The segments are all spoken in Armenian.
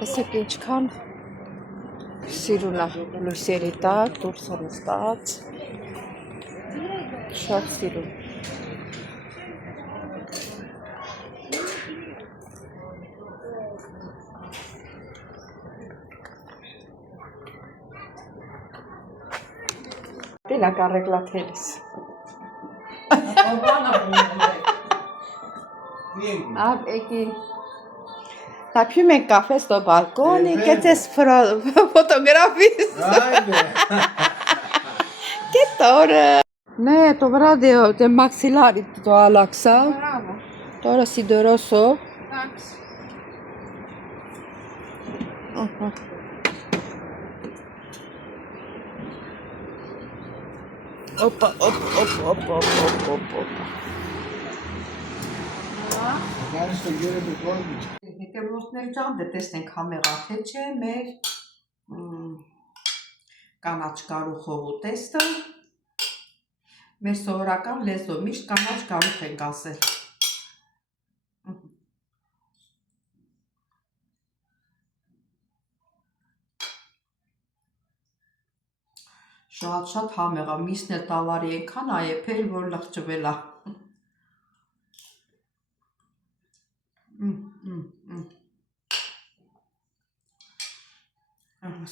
Տեսեք ինչքան սիրուն է լույսերի տակ, դուրսը նստած, շատ սիրուն։ Tienes que arreglar teles. Aquí. La piume en café sto balcone, che te fotografis. Che torre. Ne, to radio, te maxillari to Alexa. Bravo. Τώρα συντορώσω. Εντάξει. Опа, оп. Հետևորդներ ջան, դե տեսնենք համեղա թե չէ մեր կանաչ կարուխով ուտեստը, մեր սովորական լեզվով միշտ կանաչ կարուխ ենք ասել։ Շատ համեղա, միսն էլ տավարի ենքան այեփել, որ լղջվել է։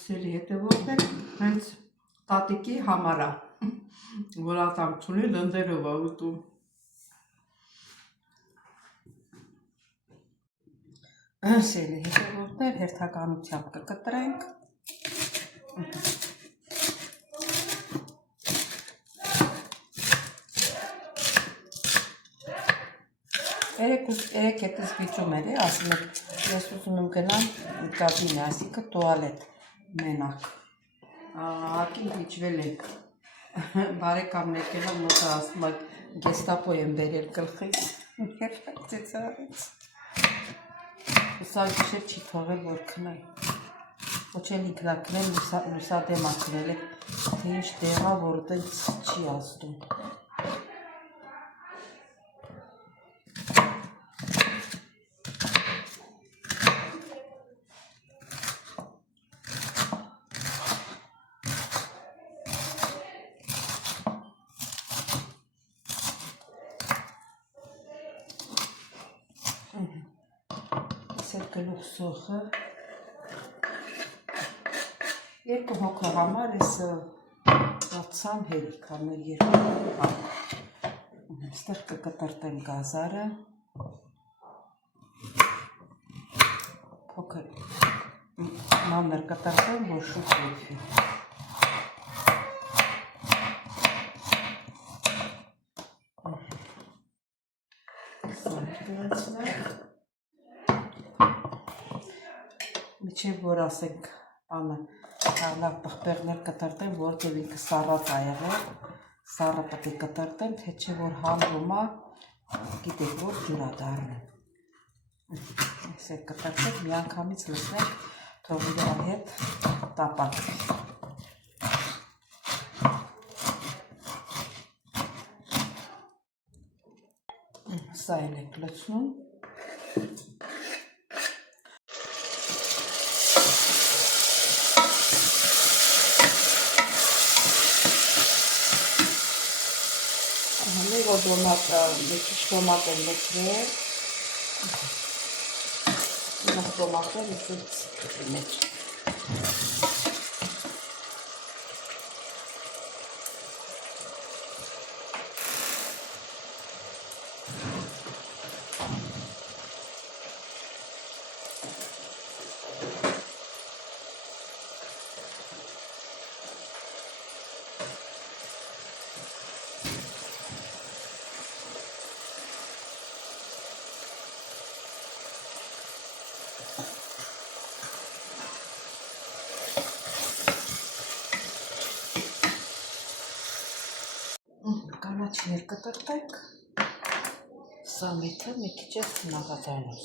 Սերի հետևորդներ, հենց տատիկի համար է, որ ատամքունի լնդերով է ուտում։ Սերի հետևորդներ, հերթականությամբ կկտրենք։ Երեք հետս վիճում էր, ասում եք, ես ուզում եմ գնամ կաբինը, այսինքն տուալետ մենակ։ Ակին վիճվել ենք, բարեկամն եկել եմ մոտը ասում եք, գեստապո եմ բերել գլխից, ծեցարից։ Սա գիշեր չի թողել, որ քնάει։ Ոչ էլ ինքնակնել, լուսադեմ ակնել է, թե ինչ դեղա, որ տենց չի ազդում։ Գլուխ սոխը երկու հոգու համար ես ացան հերիք աներ երկու համար ստեղ կկտրտեմ գազարը փոքր մանր կտրտեմ, որ շուտ լուծվի Միջև որ ասենք բանը լավ պղպեղներ կտրտեմ, որտև ինքը սառած ա եղել, սառը պետք է կտրտեմ, թե չէ որ հալվում ա, գիտեք որ ջուր ա դառնում։ Այսեք կտրտեք, միանգամից լցնեք, թող իրար հետ տապակվի։ Սա էլ եք լցնում։ Մի քիչ տոմատ եմ մտնել, տոմատը լցրի մեջ։ Կանաչներ կտրտենք, սա մեթը մի քիչ է խնաղադանոս։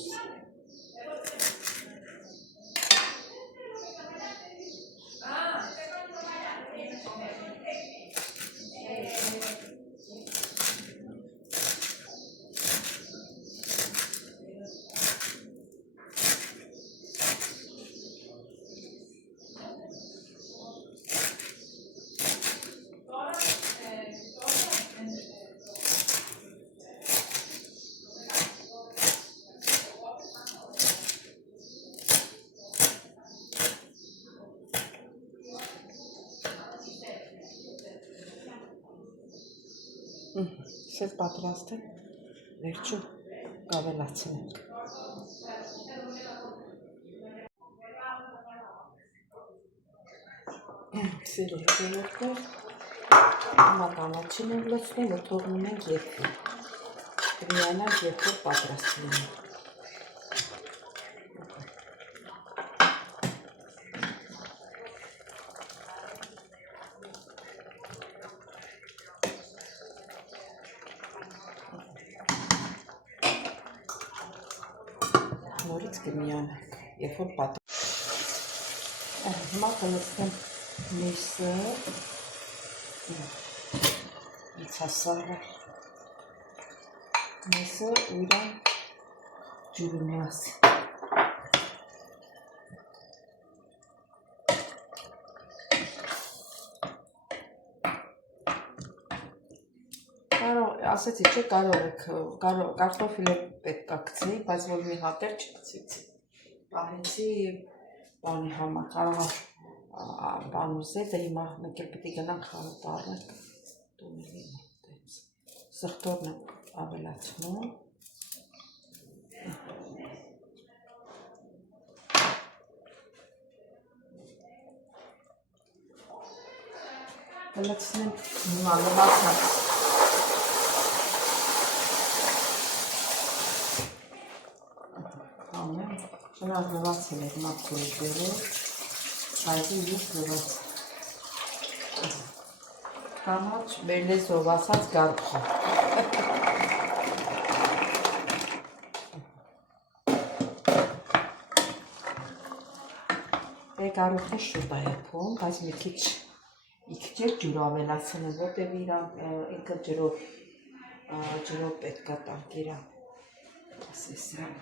Սև պատրաստ է, վերջում կավելացնենք։ Սիրելի հետևորդներ, հիմա կանաչին ենք լցնում ու թողնում ենք երկրի։ Կմիանանք, երբ որ պատրաստ լինի։ Նորից կմիանանք, երբ որ պատրաստ։ Հիմա կլցնեմ միսը, իցասարը, միսը ու իրան ջուրը միասին։ Ասեցի, չէ, կարող եք, կարտոֆիլը պետք է գցեի, բայց որ մի հատեր չգցեցի։ Պահեցի բանի համար, կարող բան ուզեց, հիմա մենք էլ պիտի գնանք խանութ առնենք, տունելի մոտեց։ Սխտորն եմ ավելացնում։ Կլցնեմ հիմա լվացած Շնար լվացել էր մաքրոջերով, բայց ինձ լվաց կանաչ մեր լեզվով ասած գարուխը։ Գարուխը շուտ է եփում, բայց մի քիչ ջուր ավելացնել, որտեղ ինքը ջրով պետք է տանք իրան։ Ասես սրան։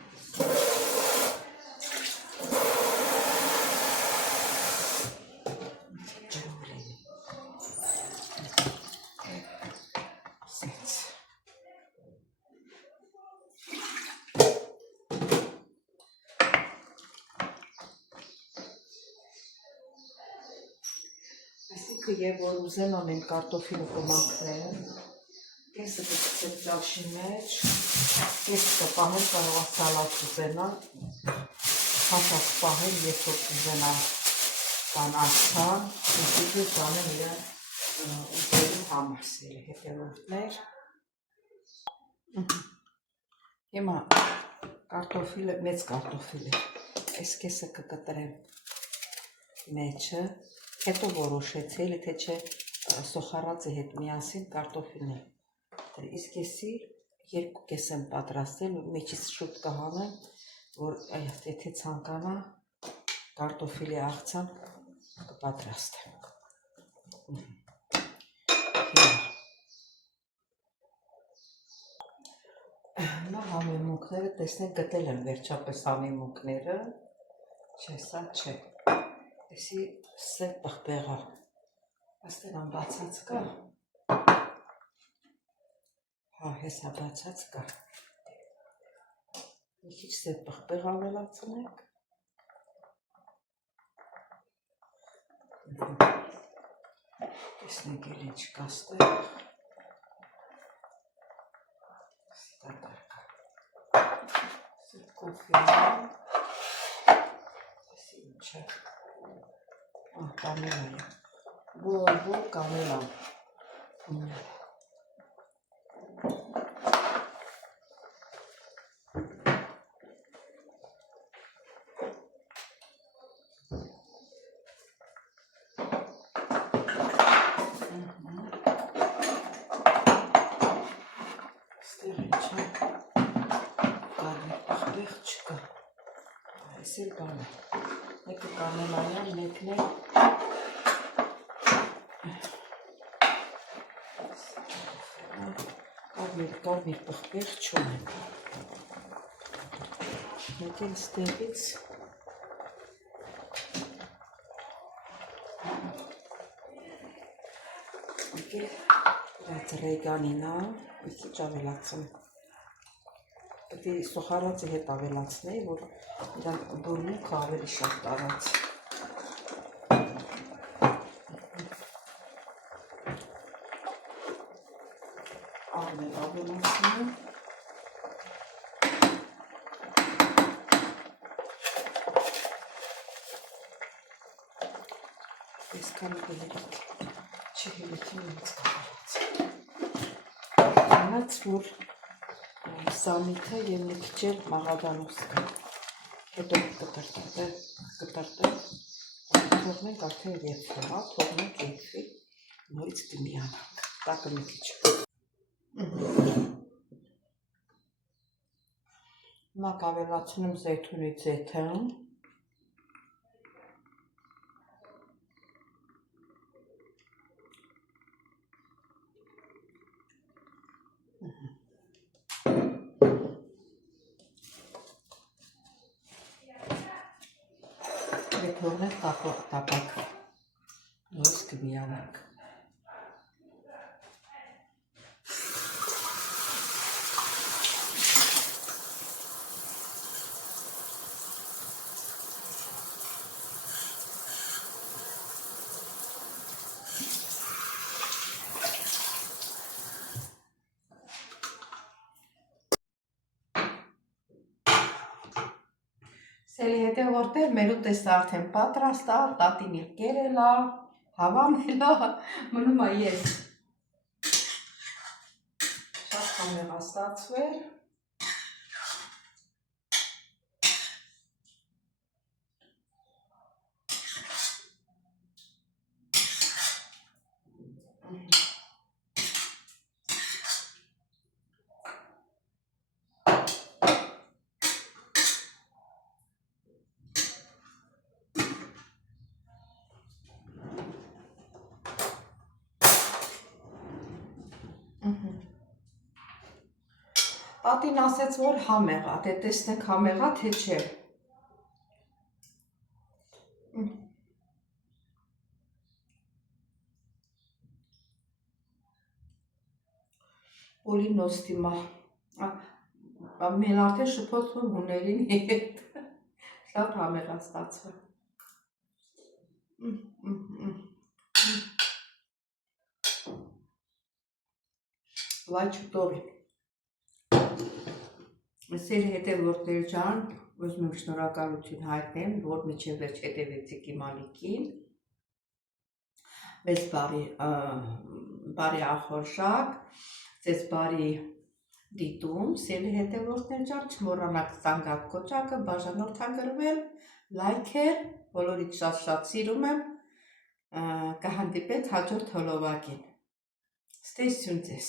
Եվ որ ուզեմ ամեն կարտոֆիլը կոմանքները, կեսը կգցել ճաշի մեջ, կեսը կպահել կարող է սալատ ուզենալ, հաշած պահել, երբ որ ուզենալ բան աղցան, ուզիգը ճանեմ իրան ուզելու համար սիրելի հետևորդներ։ Հիմա կարտոֆիլը, մեծ կարտոֆիլը, այս կեսը կկտրեմ մեջը, հետո որոշեցի, էլի թե չէ սոխարածի հետ միասին կարտոֆիլն է։ Իսկ եսի երկու կես եմ պատրաստել, մեջից շուտ կհանեմ, որ եթե ցանկանա կարտոֆիլի աղցան կպատրաստեմ։ Հիմա համեմունքները տեսնենք գտել եմ վերջապես համեմունքները, չէ, սա չէ։ Էսի սև պղպեղա, աստենան բացած կա, հա, հեսա բացած կա, մի քիչ սև պղպեղ ավելացնենք, տեսնենք էլ ինչ կա ստեղ, ստատար կա, սև կոֆիա, տեսի ինչ է, կանելա է, բոլ կանելա, ստեղ ինչ է, կարմիր պղպեղ չկա, այս էլ բան է, մեկը կանելայան, մեկն է կարմիր պղպեղ չունեմ, մեկ էլ ստեղից ռեգանինա, մի քիչ ավելացնեմ, պետք է սոխարածի հետ ավելացնեի, որ իրան բուրմունքը ավելի շատ տարած։ Արմել ավելացնում եմ։ Այսքան գլերիք չհելիքին ինձ կավարած։ Կանաց, որ սամիթը և մի քիչ էլ մաղադանոց կա։ Հետո կտրտել, թողնենք արդեն եփվում, թողնենք եփվի, նորից կմիանանք, տակը մի քիչ։ Հիմա կավելացնում զեյթունի ձեթն, թողնենք տապակ, նորից կմիանանք։ Սելի հետևորդներ, մեր ուտեստը արդեն պատրաստ է, տատին իր կերել է, հավանել է, մնում է ես։ Շատ համեղ է ստացվել։ Տատին ասեց, որ համեղ է, դե տեսնենք համեղ է, թե չէ։ Πολύ նոստիմա։ Մեր արդեն շփոթվում հուներին հետ։ Շատ համեղ է ստացվել։ Լայ չուտովի։ Սերի հետևորդներ ջան, ուզում եմ շնորհակալություն հայտնեմ, որ մինչև վերջ հետևեցիք իմ ալիքին։ Մեզ բարի ախորժակ, ձեզ բարի դիտում, սերի հետևորդներ ջան, չմոռանաք զանգակ կոճակը, բաժանորդագրվել, լայքել, բոլորիդ շատ սիրում եմ, կհանդիպենք հաջորդ հոլովակին։ Ստեսյուն ձեզ։